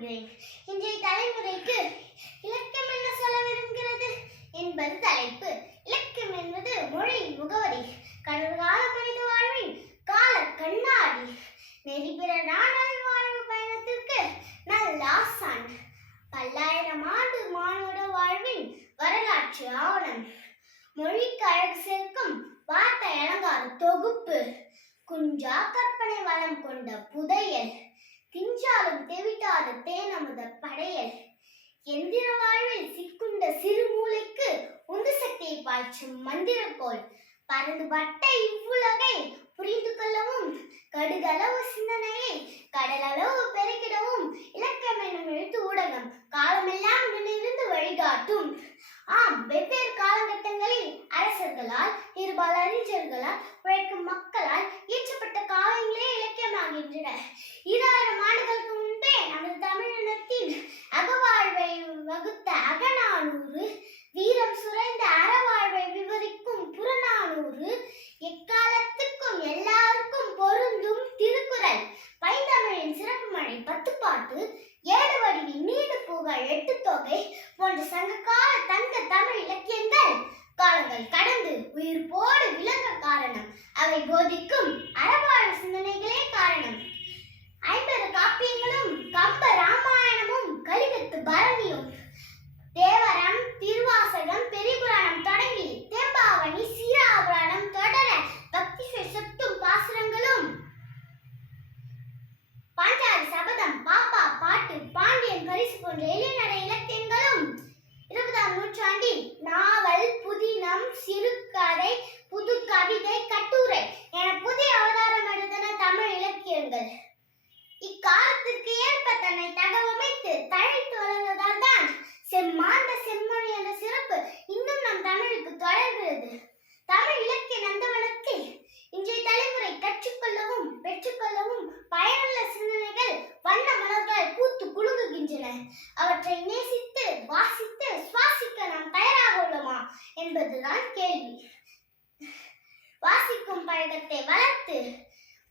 கூறுகிறேன் இன்றைய தலைமுறைக்கு இலக்கியம் என்ன சொல்ல விரும்புகிறது? என்பது தலைப்பு. இலக்கியம் என்பது மொழி முகவரி கடந்த கால மனித வாழ்வின் கால கண்ணாடி. நெறிபிற நாடாய் வாழ்வு பயணத்திற்கு நல்ல ஆசான். பல்லாயிரம் ஆண்டு மானுட வாழ்வின் வரலாற்று ஆவணம். மொழிக்கு அழகு சேர்க்கும் வார்த்தை அலங்கார தொகுப்பு. குஞ்சா கற்பனை வளம் கொண்ட புதையல். சக்தியை பாய்ச்சும் மந்திரக்கோள் பறந்துபட்ட இவ்வுலகை புரிந்து கொள்ளவும் கடுகளவு சிந்தனையை கடலளவு பெருக்கிடவும் இலக்கியம் என்னும் எழுத்து ஊடகம் காலமெல்லாம் நினைவிருந்து வழிகாட்டும். ஆம் வெவ்வேறு காலகட்டங்களில் அரசர்களால் இருபால் அறிஞர்களால் உழைக்கும் மக்களால் இயற்றப்பட்ட காலங்களே இலக்கியமாகின்றன. இரு ஆயிரம் பாட்டு ஏழு வடிவி நீடு புகழ் எட்டு தொகை போன்ற சங்ககால தங்க தமிழ் இலக்கியங்கள். காலங்கள் கடந்து உயிர் போடு விளங்க காரணம். அவை போதிக்கும் அறவாழ் சிந்தனைகளே காரணம். ஐம்பது காப்பியங்களும் responder ele என்பதுதான் கேள்வி. வாசிக்கும் பழக்கத்தை வளர்த்து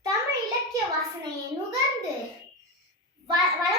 தமிழ் இலக்கிய வாசனையை நுகர்ந்து வள